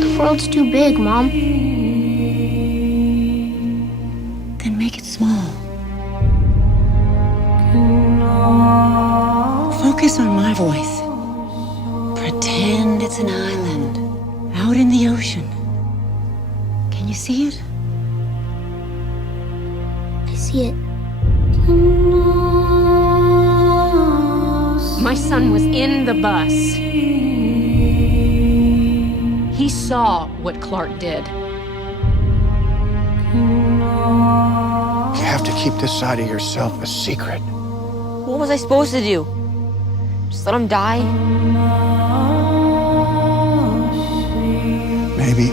The world's too big, Mom. Then make it small. Focus on my voice. Pretend it's an island out in the ocean. Can you see it? I see it. My son was in the bus. He saw what Clark did. You have to keep this side of yourself a secret. What was I supposed to do? Just let him die? Maybe.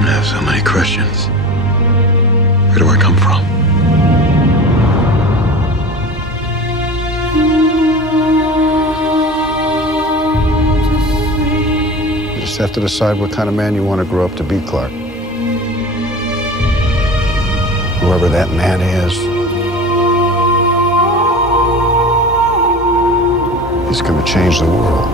I have so many questions. Where do I come from? You just have to decide what kind of man you want to grow up to be, Clark. Whoever that man is, he's going to change the world.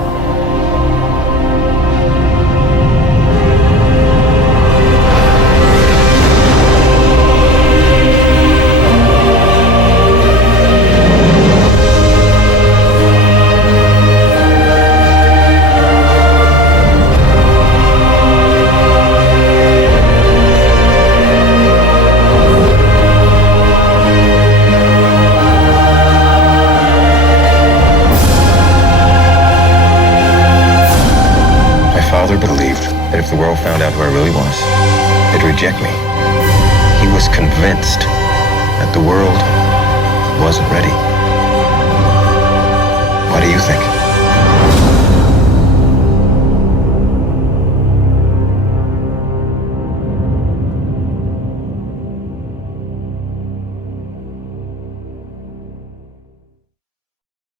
My father believed that if the world found out who I really was, they'd reject me. He was convinced that the world wasn't ready. What do you think?